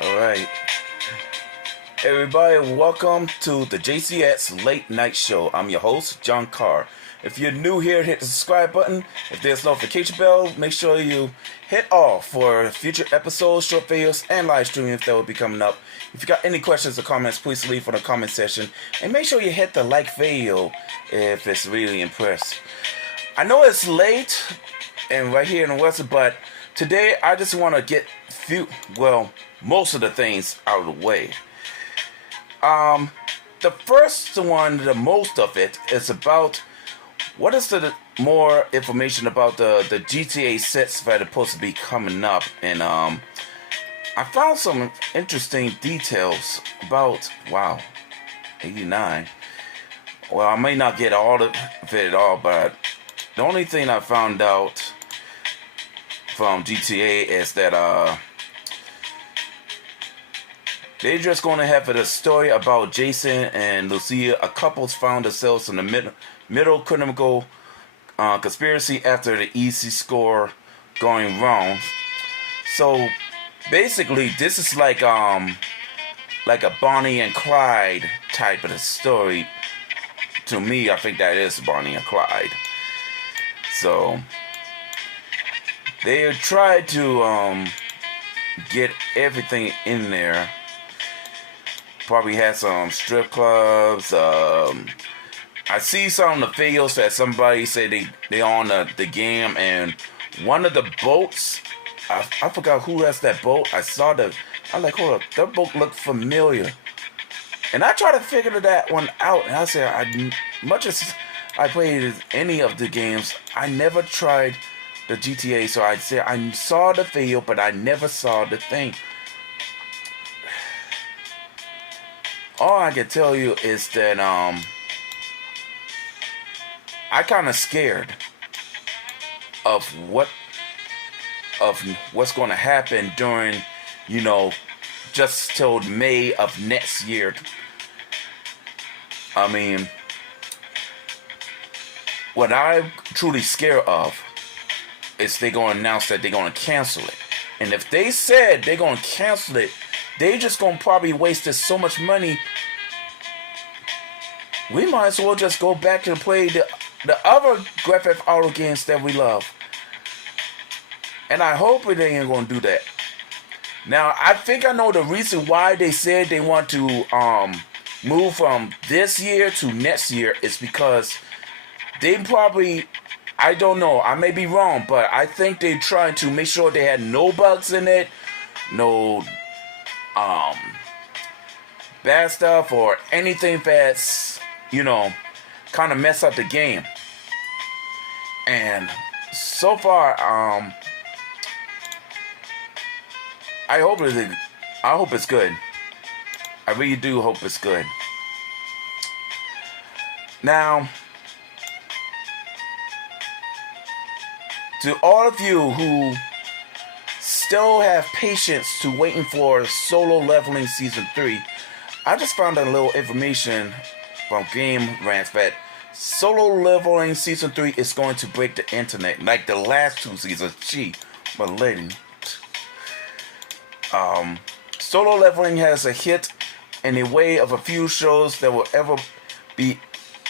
Alright, everybody, welcome to the JCX Late Night Show. I'm your host, John Carr. If you're new here, hit the subscribe button. If there's notification bell, make sure you hit all for future episodes, short videos, and live streams that will be coming up. If you got any questions or comments, please leave in the comment section. And make sure you hit the like video if it's really impressed. I know it's late and right here in the West, but today I just want to get most of the things out of the way. The first one, the most of it, is about what is the more information about the GTA sets that are supposed to be coming up. And I found some interesting details about, 89. Well, I may not get all of it at all, but the only thing I found out from GTA is that they're just going to have a story about Jason and Lucia. A couple's found themselves in the middle criminal conspiracy after the easy score going wrong. So basically, this is like a Bonnie and Clyde type of a story. To me, I think that is Bonnie and Clyde. So they tried to get everything in there. Probably had some strip clubs. I see some of the videos that somebody said they on the game, and one of the boats, I forgot who has that boat. I'm like, hold up, that boat looked familiar. And I tried to figure that one out, and I said, much as I played any of the games, I never tried the GTA, so I'd say I saw the video, but I never saw the thing. All I can tell you is that I kind of scared of what's going to happen during, just till May of next year. I mean, what I'm truly scared of is they're going to announce that they're going to cancel it. And if they said they're going to cancel it, they just going to probably waste so much money. We might as well just go back and play the other Grand Theft Auto games that we love. And I hope they ain't going to do that. Now, I think I know the reason why they said they want to move from this year to next year is because they probably, I don't know, I may be wrong, but I think they're trying to make sure they had no bugs in it, no bad stuff or anything that's, kind of mess up the game. And so far, I hope it's good. I really do hope it's good. Now, to all of you who still have patience to waiting for Solo Leveling Season 3, I just found a little information from Game Rants that Solo Leveling Season 3 is going to break the internet like the last two seasons. Gee, my lady. Solo Leveling has a hit in a way of a few shows that will ever be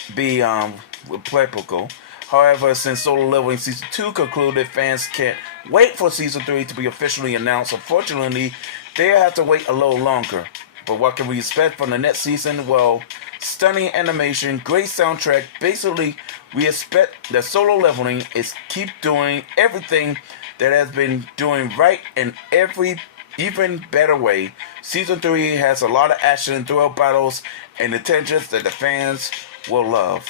replicable. However, since Solo Leveling Season 2 concluded, fans can't wait for Season 3 to be officially announced. Unfortunately, they have to wait a little longer. But what can we expect from the next season? Well, stunning animation, great soundtrack. Basically, we expect that Solo Leveling is keep doing everything that has been doing right in every even better way. Season 3 has a lot of action, thrill battles, and attentions that the fans will love.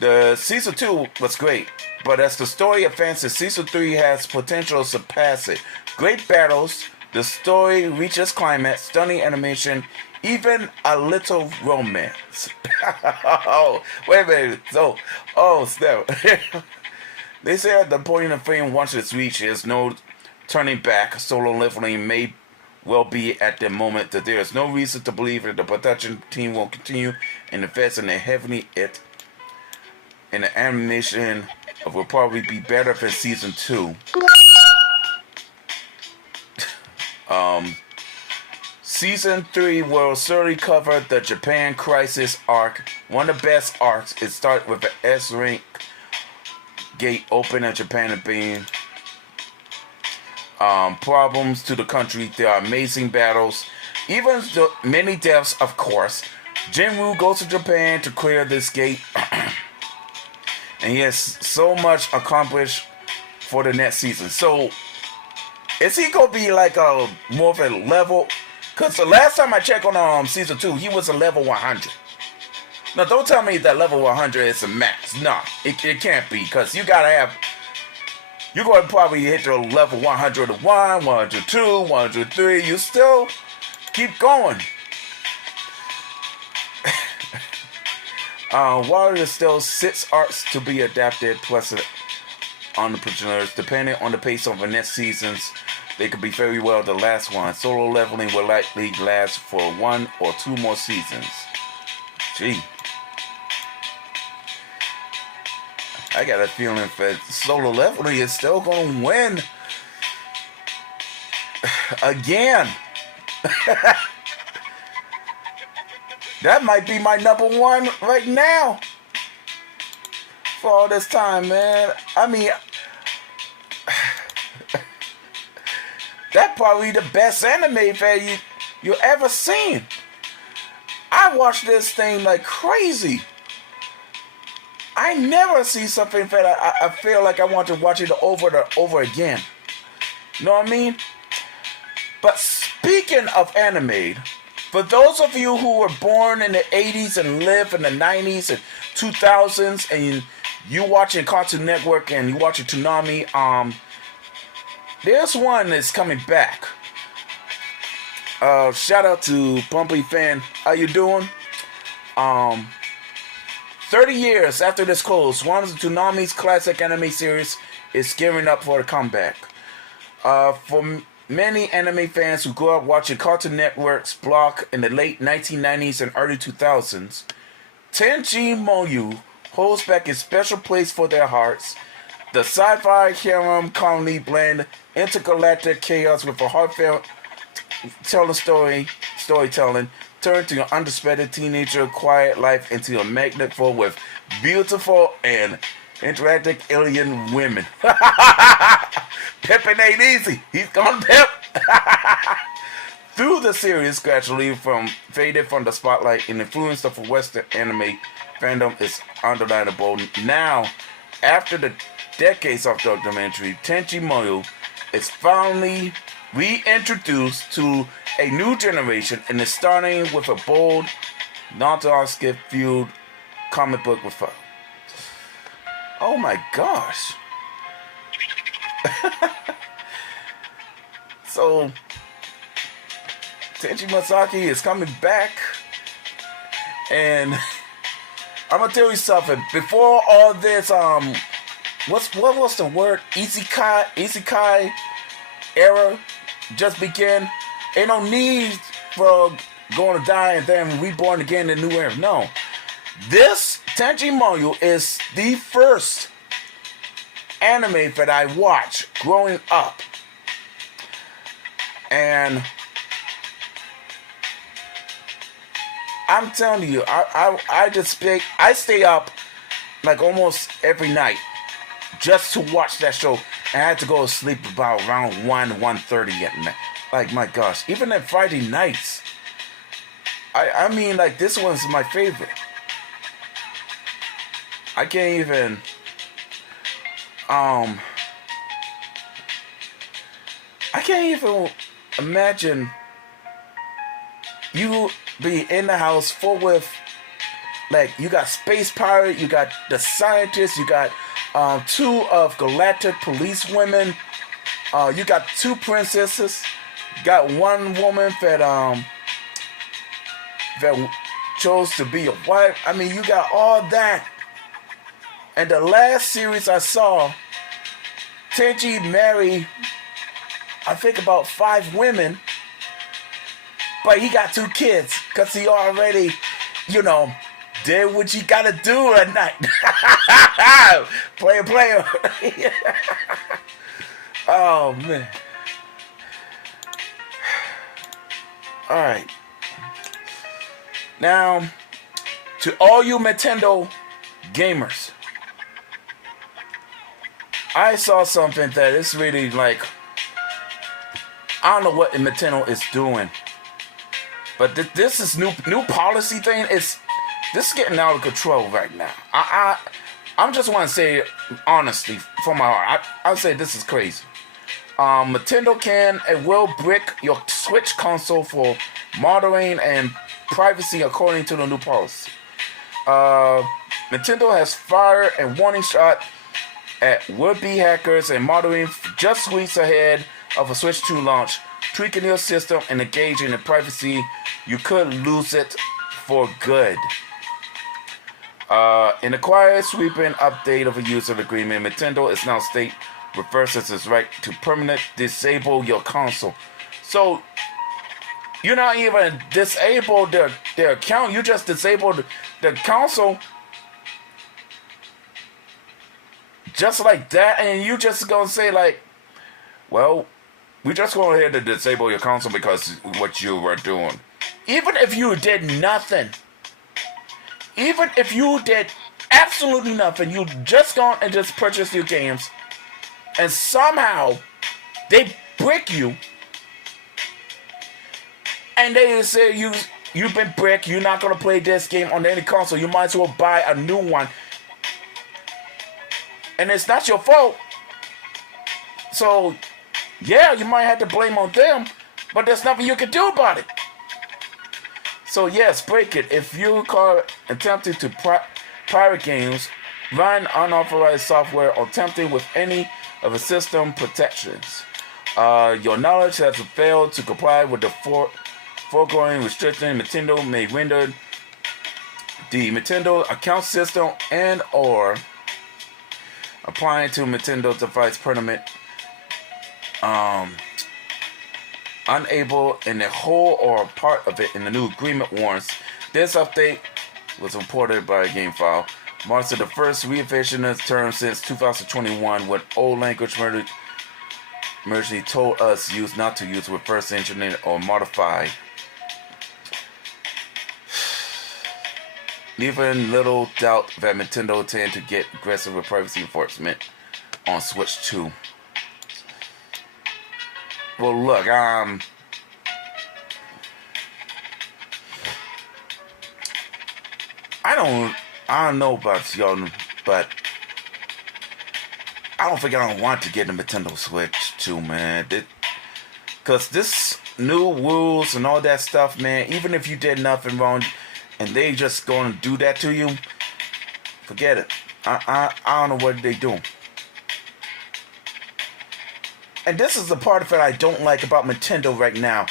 The Season 2 was great, but as the story advances, Season 3 has potential to surpass it. Great battles, the story reaches climax, stunning animation, even a little romance. Oh, wait a minute. So, snap. They say at the point of fame, once it's reached, there's no turning back. Solo Leveling may well be at the moment that there is no reason to believe that the production team will continue and invest in a heavily it. And the animation will probably be better than Season 2. Season 3 will certainly cover the Japan Crisis arc. One of the best arcs. It starts with the S-rank gate open in Japan and being problems to the country. There are amazing battles. Even the many deaths, of course. Jinwoo goes to Japan to clear this gate. And he has so much accomplished for the next season. So, is he going to be like a more of a level? Because the last time I checked on Season 2, he was a level 100. Now, don't tell me that level 100 is a max. No, it can't be. Because you got to have... You're going to probably hit the level 101, 102, 103. You still keep going. While there's still 6 arcs to be adapted, plus on the prisoners, depending on the pace of the next seasons, they could be very well the last one. Solo Leveling will likely last for 1 or 2 more seasons. Gee. I got a feeling that Solo Leveling is still going to win. Again. That might be my number 1 right now. For all this time, man. I mean, that's probably the best anime that you ever seen. I watched this thing like crazy. I never see something that I feel like I want to watch it over again. You know what I mean? But speaking of anime, for those of you who were born in the 80s and live in the 90s and 2000s and you watching Cartoon Network and you watching Toonami, there's one that's coming back. Shout out to Pumpy Fan. How you doing? 30 years after this close, one of Toonami's classic anime series is gearing up for a comeback. For many anime fans who grew up watching Cartoon Network's block in the late 1990s and early 2000s, Tenchi Muyo holds back a special place for their hearts. The sci-fi harem comedy blend intergalactic chaos with a heartfelt storytelling, turn to your unsuspected teenager quiet life into a magnet full with beautiful and interactive alien women. Pimping ain't easy. He's gonna pimp. Through the series, gradually faded from the spotlight, and influence of Western anime fandom is undeniable. Now, after the decades of documentary, Tenchi Muyo is finally reintroduced to a new generation, and is starting with a bold, nostalgia-fueled comic book with her. Oh my gosh. So, Tenchi Masaki is coming back, and I'm gonna tell you something. Before all this, what was the word? Isekai era just began. Ain't no need for going to die and then reborn again in a new era. No, this Tenchi Muyo is the first anime that I watched growing up, and I'm telling you, I stay up like almost every night just to watch that show, and I had to go to sleep about around 1:30 at night. Like, my gosh, even at Friday nights, I mean, like, this one's my favorite. I can't even imagine you be in the house full with, like, you got space pirate, you got the scientists, you got two of galactic police women, you got two princesses, got one woman that chose to be a wife. I mean, you got all that. And the last series I saw, Tenchi married, I think, about 5 women, but he got 2 kids, because he already, did what you gotta do at night. Player. Oh, man. Alright. Now, to all you Nintendo gamers, I saw something that is really like, I don't know what Nintendo is doing, but this is new policy thing. This is getting out of control right now. I'm just want to say honestly from my heart. I'll say this is crazy. Nintendo can and will brick your Switch console for monitoring and privacy according to the new policy. Nintendo has fired a warning shot at would-be hackers and monitoring just weeks ahead of a Switch 2 launch, tweaking your system and engaging in privacy. You could lose it for good. In a quiet, sweeping update of a user agreement, Nintendo is now state reverses its right to permanently disable your console. So, you're not even disabled their account, you just disabled the console just like that, and you just gonna say like, well, we just go ahead and disable your console because what you were doing. Even if you did nothing, even if you did absolutely nothing, you just gone and just purchased your games, and somehow they brick you, and they say you've been bricked, you're not gonna play this game on any console, you might as well buy a new one. And it's not your fault. So, yeah, you might have to blame on them, but there's nothing you can do about it. So, yes, break it. If you are attempting to pirate games, run unauthorized software, or tempting with any of the system protections, your knowledge has failed to comply with the foregoing restriction. Nintendo may render the Nintendo account system and or applying to Nintendo device permanent unable in the whole or part of it in the new agreement warrants. This update was reported by GameFile. marks the first revision of the term since 2021 when old language emergency told us use not to use reverse engineer or modify. Leaving little doubt that Nintendo intend to get aggressive with privacy enforcement on Switch 2. Well, look, I don't know about y'all, but I don't think I don't want to get a Nintendo Switch 2, man. Because this new rules and all that stuff, man, even if you did nothing wrong and they just going to do that to you, forget it. I don't know what they doing. And this is the part of it I don't like about Nintendo right now.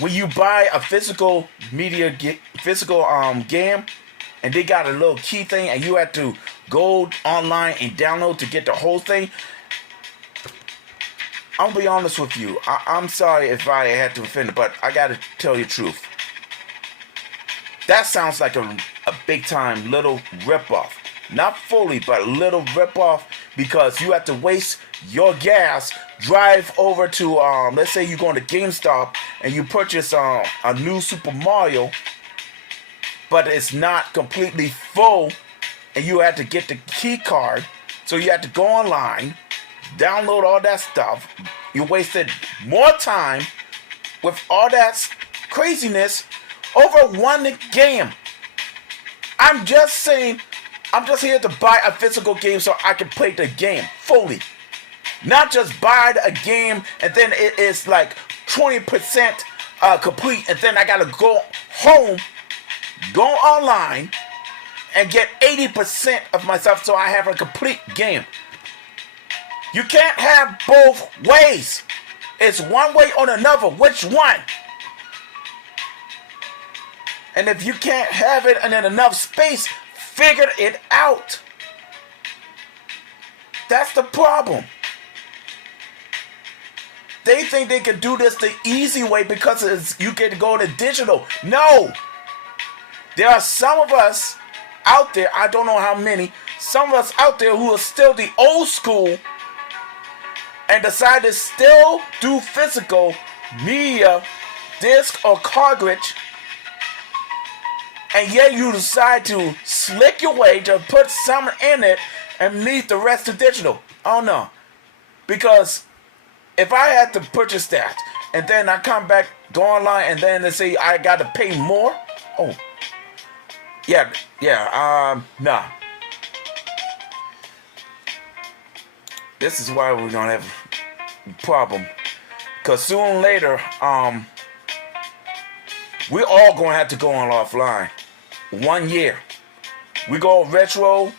When you buy a physical game, and they got a little key thing, and you have to go online and download to get the whole thing. I'm gonna be honest with you. I'm sorry if I had to offend, but I gotta tell you the truth. That sounds like a big time little ripoff. Not fully, but a little ripoff, because you have to waste your gas, drive over to, let's say you're going to GameStop and you purchase a new Super Mario, but it's not completely full, and you have to get the key card, so you have to go online, download all that stuff. You wasted more time with all that craziness over one game. I'm just saying, I'm just here to buy a physical game so I can play the game fully. Not just buy a game and then it is like 20% complete, and then I gotta go home, go online, and get 80% of myself so I have a complete game. You can't have both ways. It's one way or another. Which one? And if you can't have it in enough space, figure it out. That's the problem. They think they can do this the easy way because you can go to digital. No. There are some of us out there, I don't know how many, some of us out there who are still the old school and decide to still do physical media, disc or cartridge, and yet you decide to slick your way to put something in it and leave the rest to digital. Oh no. Because if I had to purchase that and then I come back, go online, and then they say I got to pay more, oh, nah. This is why we're gonna have a problem. Cause sooner or later, we're all gonna have to go on offline. 1 year. We go retro,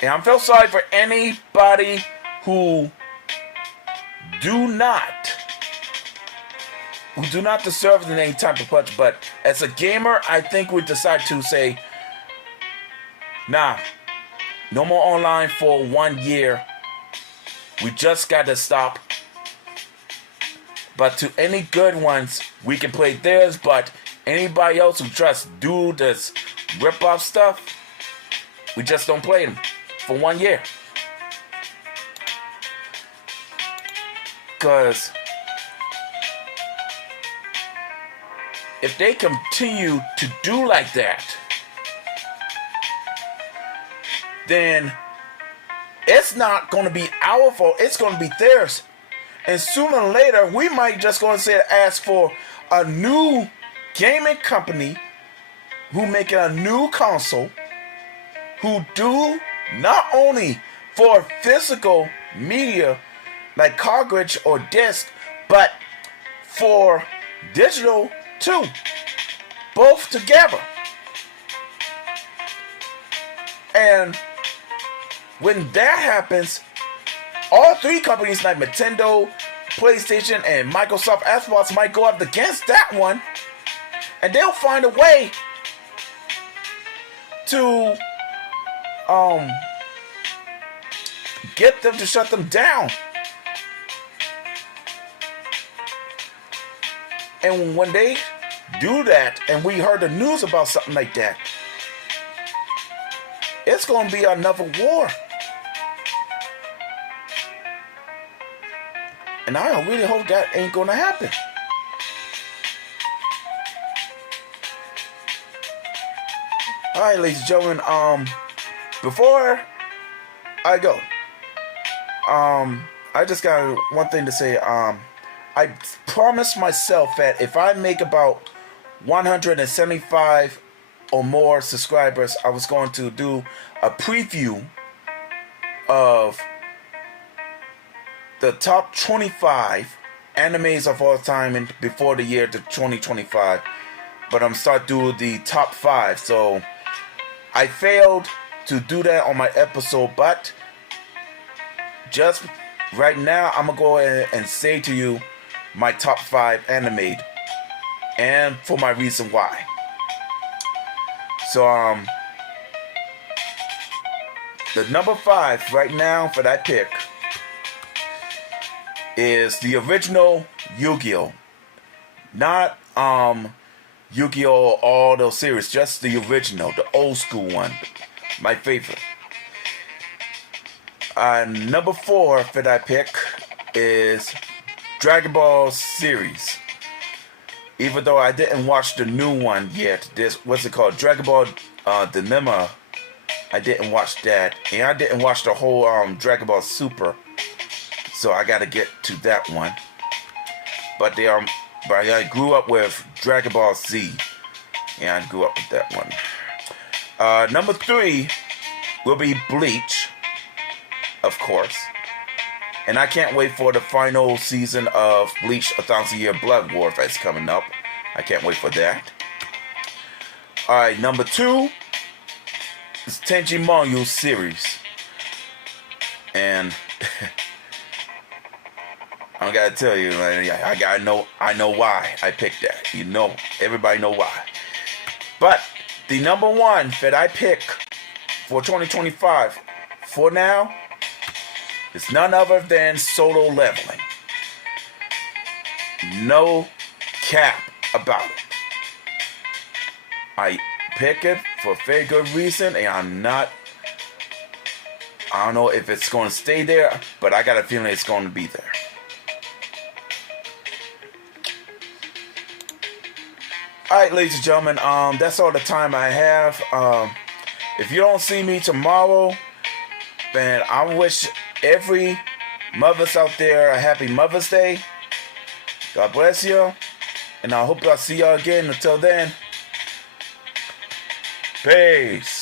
and I feel sorry for anybody who do not deserve in any type of punch. But as a gamer, I think we decide to say, nah, no more online for 1 year. We just gotta stop. But to any good ones, we can play theirs. But anybody else who tries to do this rip-off stuff, we just don't play them for 1 year. Because if they continue to do like that, then it's not going to be our fault. It's going to be theirs. And sooner or later, we might just go and say, ask for a new gaming company who make a new console, who do not only for physical media like cartridge or disc, but for digital too, both together. And when that happens, all three companies like Nintendo, PlayStation, and Microsoft Xbox might go up against that one, and they'll find a way to get them to shut them down. And when they do that, and we heard the news about something like that, it's going to be another war. And I really hope that ain't going to happen. Alright, ladies and gentlemen, before I go, I just got one thing to say. I promised myself that if I make about 175 or more subscribers, I was going to do a preview of the top 25 animes of all time and before the year to 2025. But I'm start doing the top 5. So I failed to do that on my episode, but just right now I'm gonna go ahead and say to you my top 5 anime and for my reason why. So the number 5 right now for that pick is the original Yu-Gi-Oh! Not Yu-Gi-Oh! All those series, just the original, the old school one, my favorite. Number 4 for that pick is Dragon Ball series. Even though I didn't watch the new one yet, this, what's it called, Dragon Ball Dilemma, I didn't watch that, and I didn't watch the whole Dragon Ball Super, so I gotta get to that one. But I grew up with Dragon Ball Z, and I grew up with that one. Number 3 will be Bleach, of course. And I can't wait for the final season of Bleach 1,000-Year Blood War that's coming up. I can't wait for that. Alright, number 2 is Tenchi Muyo series. And I gotta tell you, I know why I picked that. You know, everybody know why. But the number 1 that I pick for 2025 for now, it's none other than Solo Leveling. No cap about it. I pick it for a very good reason, and I don't know if it's going to stay there, but I got a feeling it's going to be there. Alright, ladies and gentlemen, that's all the time I have. If you don't see me tomorrow, then I wish every mothers out there a happy Mother's Day. God bless you. And I hope I'll see y'all again. Until then, peace.